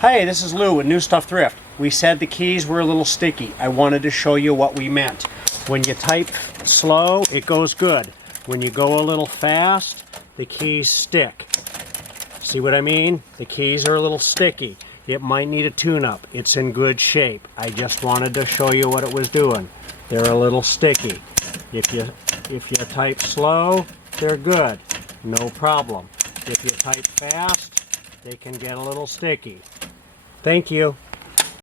Hey, this is Lou with Nüstuff Thrift. We said the keys were a little sticky. I wanted to show you what we meant. When you type slow, it goes good. When you go a little fast, the keys stick. See what I mean? The keys are a little sticky. It might need a tune-up. It's in good shape. I just wanted to show you what it was doing. They're a little sticky. If you type slow, they're good. No problem. If you type fast, they can get a little sticky. Thank you.